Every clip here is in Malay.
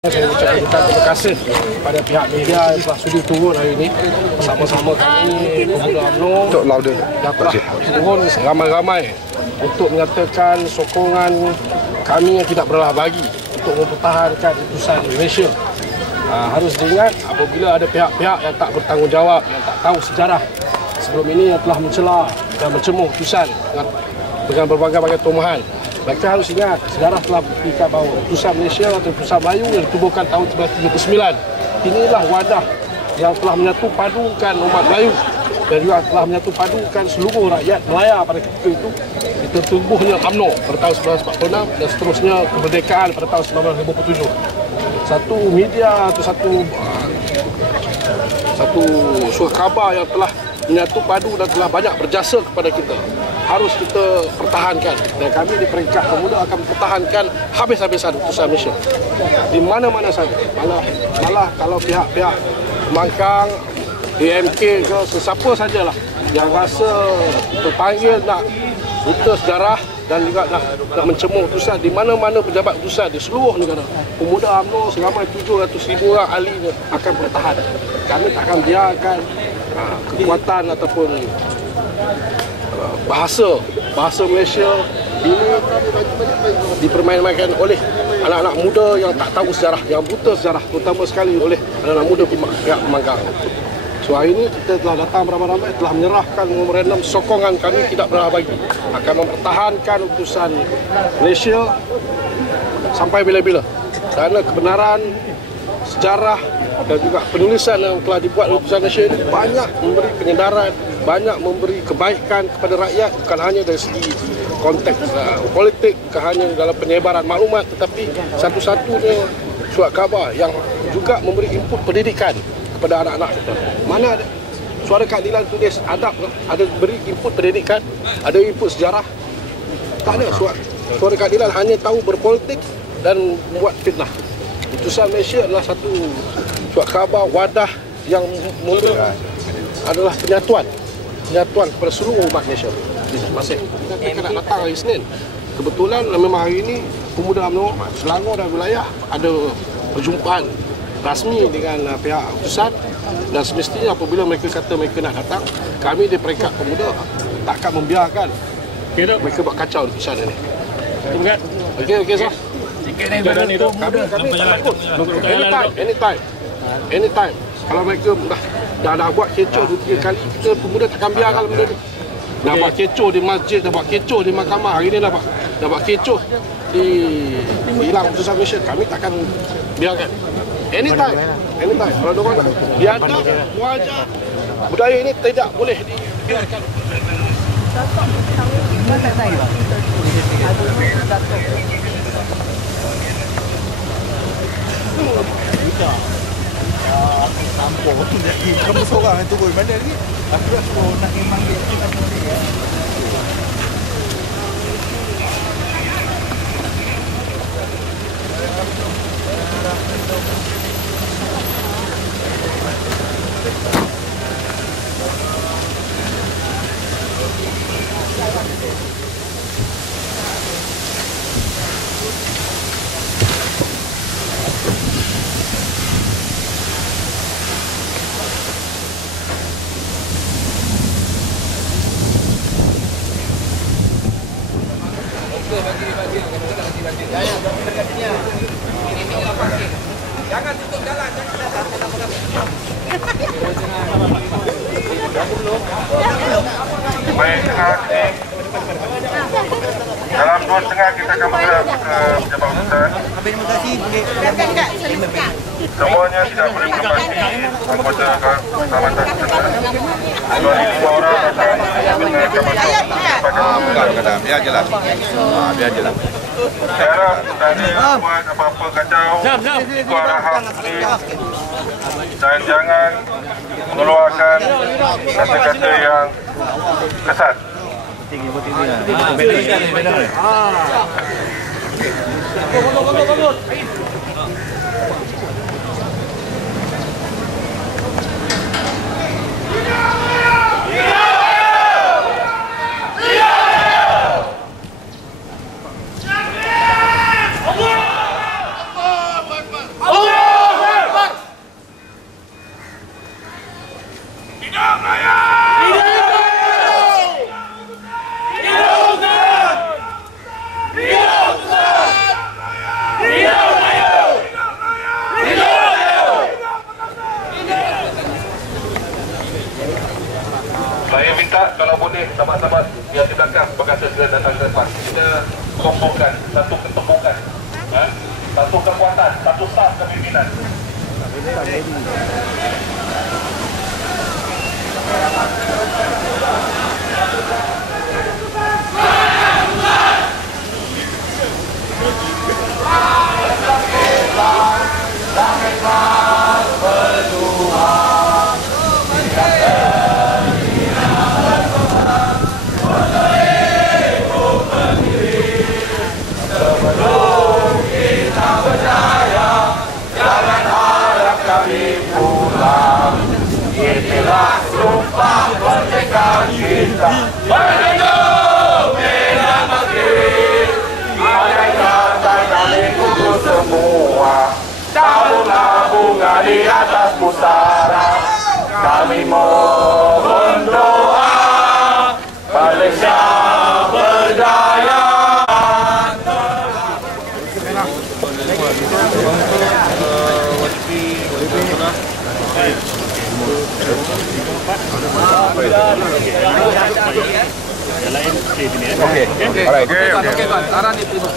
Saya ucapkan terima kasih kepada pihak media yang telah sudi turun hari ini bersama-sama kami pemuda UMNO yang telah turun ramai-ramai untuk menyatakan sokongan kami yang tidak berbelah bagi untuk mempertahankan utusan Malaysia. Harus diingat apabila ada pihak-pihak yang tak bertanggungjawab, yang tak tahu sejarah sebelum ini yang telah mencela dan mencemuh utusan dengan berbagai-bagai tuduhan. Mereka harus ingat, sejarah telah buktikan bahawa utusan Malaysia atau utusan Melayu yang ditubuhkan tahun 1939 inilah wadah yang telah menyatu padukan umat Melayu dan juga telah menyatu padukan seluruh rakyat Melaya pada ketika itu. Tertubuhnya UMNO pada tahun 1946 dan seterusnya kemerdekaan pada tahun 1957. Satu media atau satu surat khabar yang telah menyatu padu dan telah banyak berjasa kepada kita harus kita pertahankan, dan kami di peringkat pemuda akan mempertahankan habis-habisan utusan Malaysia di mana-mana saja. Malah kalau pihak-pihak Mangkang, DMK ke sesiapa sajalah yang rasa terpanggil nak buta sejarah dan juga nak mencemuh utusan di mana-mana pejabat utusan di seluruh negara, pemuda UMNO seramai 700,000 orang ahlinya akan bertahan. Kami tak akan biarkan kekuatan ataupun bahasa Malaysia ini dipermainkan oleh anak-anak muda yang tak tahu sejarah, yang buta sejarah, terutama sekali oleh anak-anak muda pihak Mangkang. So hari ini kita telah datang beramai-ramai, telah menyerahkan memorandum sokongan kami tidak berbelah bagi akan mempertahankan utusan Malaysia sampai bila-bila, kerana kebenaran sejarah dan juga penulisan yang telah dibuat oleh utusan Malaysia ini banyak memberi penyedaran, banyak memberi kebaikan kepada rakyat, bukan hanya dari segi konteks politik, bukan hanya dalam penyebaran maklumat, tetapi satu-satunya surat khabar yang juga memberi input pendidikan kepada anak-anak kita. Mana ada Suara Keadilan tulis adab, ada beri input pendidikan, ada input sejarah? Tak ada. Suara Keadilan hanya tahu berpolitik dan buat fitnah. Utusan Malaysia adalah satu surat khabar wadah yang adalah penyatuan kepada seluruh umat Malaysia. Masih kita nak datang hari Isnin. Kebetulan memang hari ini pemuda UMNO Selangor dan wilayah ada perjumpaan rasmi dengan pihak utusan, dan semestinya apabila mereka kata mereka nak datang, kami di peringkat pemuda tak akan membiarkan mereka buat kacau di utusan ini. Okey sah. Kami tak takut. Anytime. Kalau mereka dah buat kecoh 2-3 kali, kita pemuda takkan biarkan benda ni. Dah buat kecoh di masjid, dah buat kecoh di mahkamah, hari ni dah buat kecoh di hilang utusan Malaysia, kami takkan biarkan. Anytime. Kalau diorang nak biadab, wajah budaya ini tidak boleh dibiarkan. Tampuk jadi kamu seorang yang turun mana lagi? Aku nak manggil dia. Jangan tutup jalan, Baik, terima kasih. Dalam 2.30 kita akan bergerak ke pejabat utusan. Semuanya tidak boleh melepasi anggota keselamatan kita. 25 orang akan Biar je lah. Saya harap tak ada buat apa-apa kacau. Itu arahan polis. Dan jangan mengeluarkan kata-kata yang kesat. Allah Okey, sahabat-sahabat yang di belakang berkata segera datang ke depan. Kita kumpulkan satu ketumbukan, satu kekuatan, satu staf kepimpinan. Inilah sumpah kemerdekaan kita. Menuju medan negeri, andaikan kami kumpul semua, taburlah bunga di atas pusara. Kami mohon doa, Malaysia berdaya. Okey. Alright. Okey, tuan. Arah ni terima.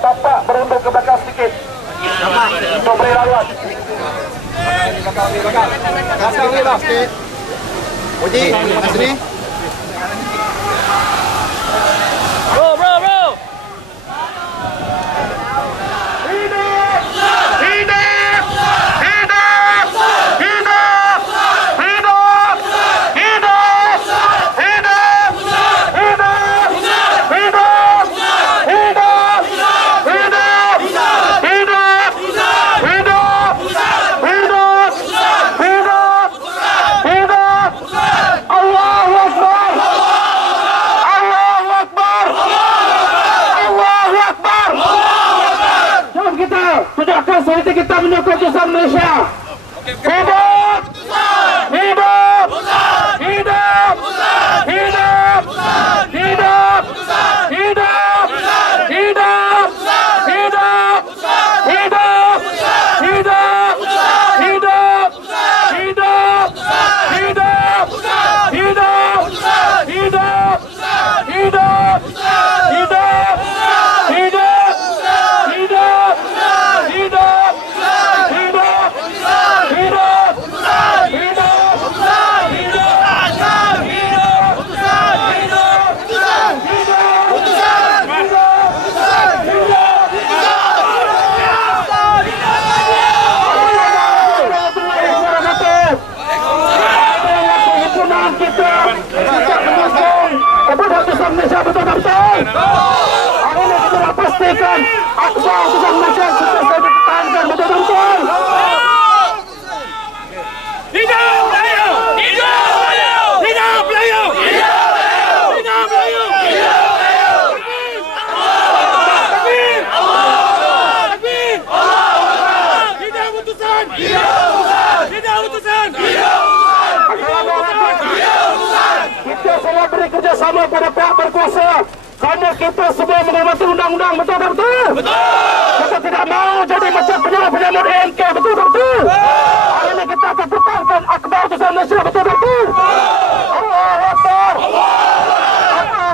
Bapak berundur ke belakang sedikit untuk beri laluan. Kasih ni lah sikit. Oji, kat sini. Politik kita menyokong keputusan Malaysia. Hidup! Hidup! Hidup! Hidup! Hidup! Hidup! Hidup! Hidup! Hidup! Hidup! Hidup! Hidup! Hidup! Hidup! Hidup! Hidup! Keputusan Malaysia betul-betul. Hari ini kita nak pastikan akbar keputusan Malaysia sukses dipertahankan betul-betul. Hidup Melayu! Hidup Melayu! Hidup Melayu! Hidup Melayu! Hidup Melayu! Hidup Melayu! Takbir! Takbir! Hidup keputusan! Hidup keputusan! Hidup keputusan! Hidup kita semua beri kerjasama pada pihak berkuasa kerana kita semua menghormati undang-undang, betul tak betul? Betul! Kita tidak mahu jadi macam penyamut AMK, betul tak betul? Hari ini kita akan pertahankan akbar keputusan Malaysia, betul tak betul? Allahu Akbar! Allahu Akbar!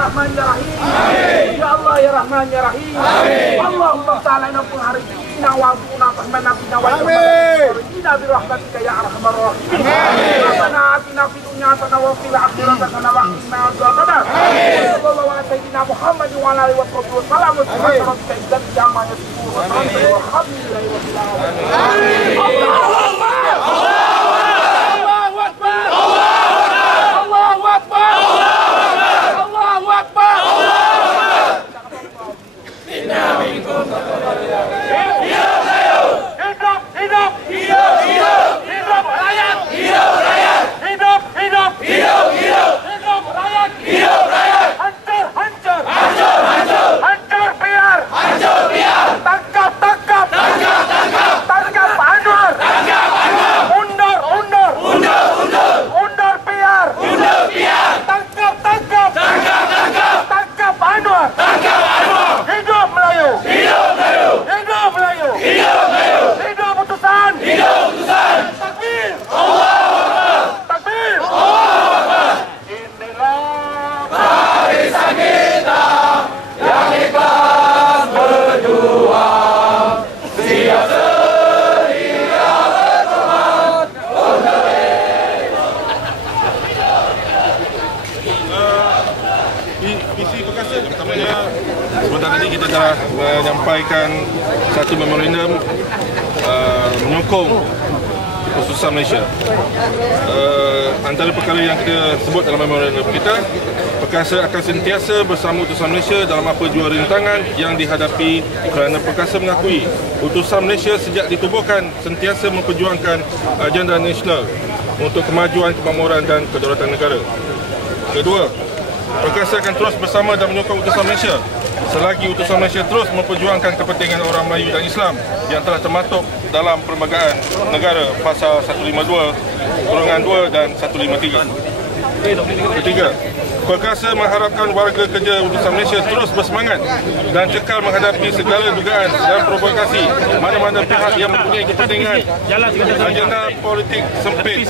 Rahman ya Rahim. Ya Allah ya Rahman ya Rahim. Allahumma ta'ala nampun hari ini wa'afuna fahmana bina wa'afina birahmatika ya arhamar rahimin. Rabbana atina fid dunya hasanah wa fil akhirati hasanah wa qina adzabannar. Sallallahu ala sayyidina Muhammad wa ala alihi wa sahbihi wa sallam. Subhana rabbika izzati amma yasifun wa salamun walhamdulillahi rabbil alamin. Allahu akbar. Allahu akbar. Allahu akbar. Allahu akbar. Inna minkum hidup hidup rakyat, hidup rakyat, hidup rakyat, hancur biar, tangkap Anwar, undur biar, tangkap Anwar, hidup Melayu, hidup putusan, takbir, takbir, inilah barisan kita yang ikhlas berjuang, siap sedia berkorban untuk visi perkasa pertamanya sebentar tadi kita telah menyampaikan satu memorandum menyokong khususan Malaysia. Antara perkara yang kita sebut dalam memorandum kita, perkasa akan sentiasa bersama utusan Malaysia dalam apa jua rintangan yang dihadapi kerana perkasa mengakui utusan Malaysia sejak ditubuhkan sentiasa memperjuangkan agenda nasional untuk kemajuan, kemakmuran dan kedaulatan negara. Kedua, perkasa akan terus bersama dan menyokong utusan Malaysia selagi utusan Malaysia terus memperjuangkan kepentingan orang Melayu dan Islam yang telah termaktub dalam Perlembagaan Negara Pasal 152/2 dan 153. Ketiga, perkasa mengharapkan warga kerja utusan Malaysia terus bersemangat dan kekal menghadapi segala dugaan dan provokasi mana-mana pihak yang mempunyai kepentingan agenda politik sempit.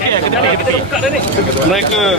Mereka